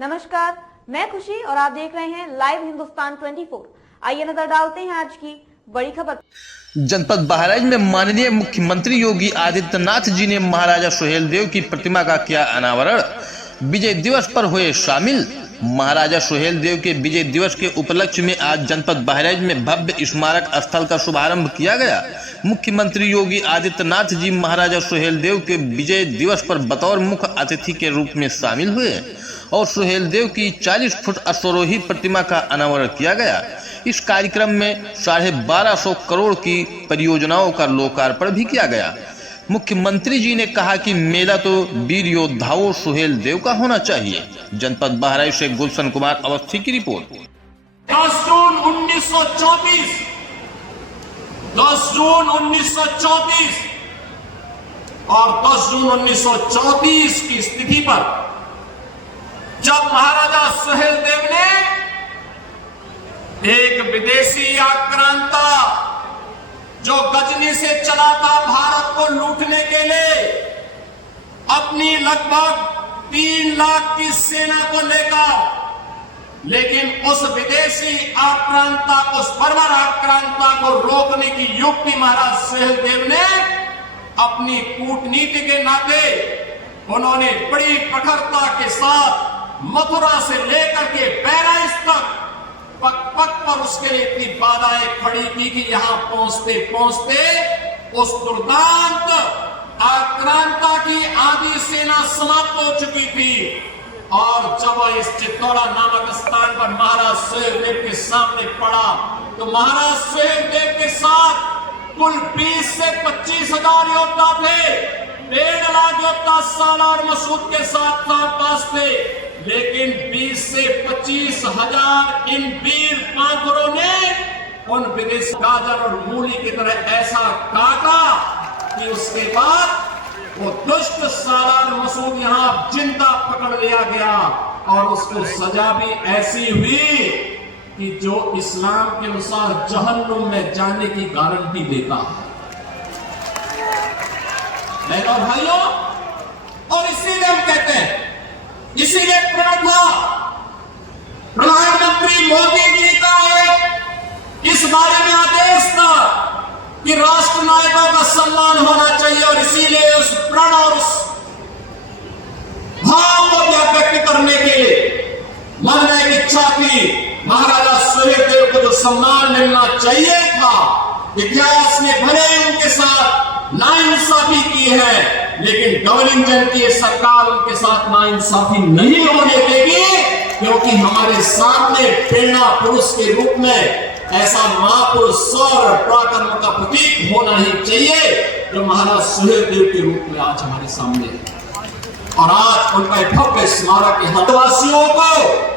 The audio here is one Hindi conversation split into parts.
नमस्कार, मैं खुशी और आप देख रहे हैं लाइव हिंदुस्तान 24। आइए नजर डालते हैं आज की बड़ी खबर। जनपद बहराइच में माननीय मुख्यमंत्री योगी आदित्यनाथ जी ने महाराजा सुहेलदेव की प्रतिमा का किया अनावरण। विजय दिवस पर हुए शामिल। महाराजा सुहेलदेव के विजय दिवस के उपलक्ष्य में आज जनपद बहराइच में भव्य स्मारक स्थल का शुभारंभ किया गया। मुख्यमंत्री योगी आदित्यनाथ जी महाराजा सुहेलदेव के विजय दिवस पर बतौर मुख्य अतिथि के रूप में शामिल हुए और सुहेलदेव की 40 फुट अश्वारोही प्रतिमा का अनावरण किया गया। इस कार्यक्रम में 1250 करोड़ की परियोजनाओं का लोकार्पण भी किया गया। मुख्यमंत्री जी ने कहा कि मेला तो वीर योद्धाओं सुहेलदेव का होना चाहिए। जनपद बहराइच से गुलशन कुमार अवस्थी की रिपोर्ट। 10 जून 1934 और 10 जून 1934 की स्थिति पर जब महाराजा सुहेलदेव ने एक विदेशी आक्रांता जो गजनी से चला था भारत को लूटने के लिए, अपनी लगभग 3 लाख की सेना को लेकर, लेकिन उस विदेशी आक्रांता को, उस बर्बर आक्रांता को रोकने की युक्ति महाराज सुहेलदेव ने अपनी कूटनीति के नाते उन्होंने बड़ी प्रखरता के साथ मथुरा से लेकर के बहराइच तक पग पग पर उसके लिए इतनी बाधाएं खड़ी की कि यहां पहुंचते पहुंचते उस दुर्दांत आक्रांता की आधी सेना समाप्त हो चुकी थी। और जब इस चित्तौड़ा नामक स्थान पर महाराज सुहेलदेव के सामने पड़ा तो महाराज सुहेलदेव के साथ कुल 20 से 25 हजार योद्धा थे। 1.5 लाख योद्धा सालार मसूद के साथ पास थे, लेकिन 20 से 25 हजार इन वीर पाथरों ने उन विदेशी गाजर और मूली की तरह ऐसा काटा कि उसके बाद वो दुष्ट सालार मसूद यहां जिंदा पकड़ लिया गया और उसको सजा भी ऐसी हुई कि जो इस्लाम के अनुसार जहन्नुम में जाने की गारंटी देता है। बहनों और भाइयों, और इसीलिए हम कहते हैं, इसीलिए प्रण था प्रधानमंत्री मोदी जी का एक इस बारे में आदेश था कि राष्ट्र नायकों का सम्मान होना चाहिए। और इसीलिए उस प्रण और उस भाव को व्यक्त करने के लिए मन में एक इच्छा थी। महाराजा सुहेलदेव को जो सम्मान मिलना चाहिए था, इतिहास ने भले उनके साथ नाइंसाफी की है, लेकिन गवर्निंग जनती सरकार उनके साथ नाइंसाफी नहीं होने देगी, क्योंकि हमारे सामने प्रेरणा पुरुष के रूप में ऐसा महापुरुष सौर पराक्रम का प्रतीक होना ही चाहिए जो महाराज सुहेलदेव के रूप में आज हमारे सामने है। और आज उनका भव्य स्मारक यहाँ वासियों को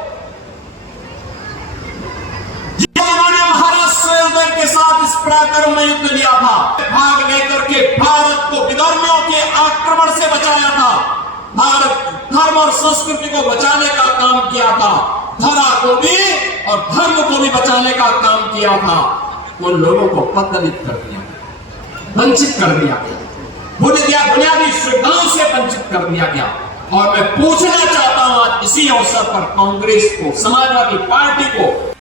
सुहेलदेव के साथ इस पराक्रम में युद्ध लिया था, भाग लेकर के भारत को विधर्मियों के आक्रमण से बचाया था, भारत धर्म और संस्कृति को बचाने का काम किया था, धरा को भी और धर्म को भी बचाने का काम किया था। उन लोगों को पददलित कर दिया, वंचित कर दिया गया, बुनियादी सुविधाओं से वंचित कर दिया गया। और मैं पूछना चाहता हूं आज इसी अवसर पर कांग्रेस को, समाजवादी पार्टी को,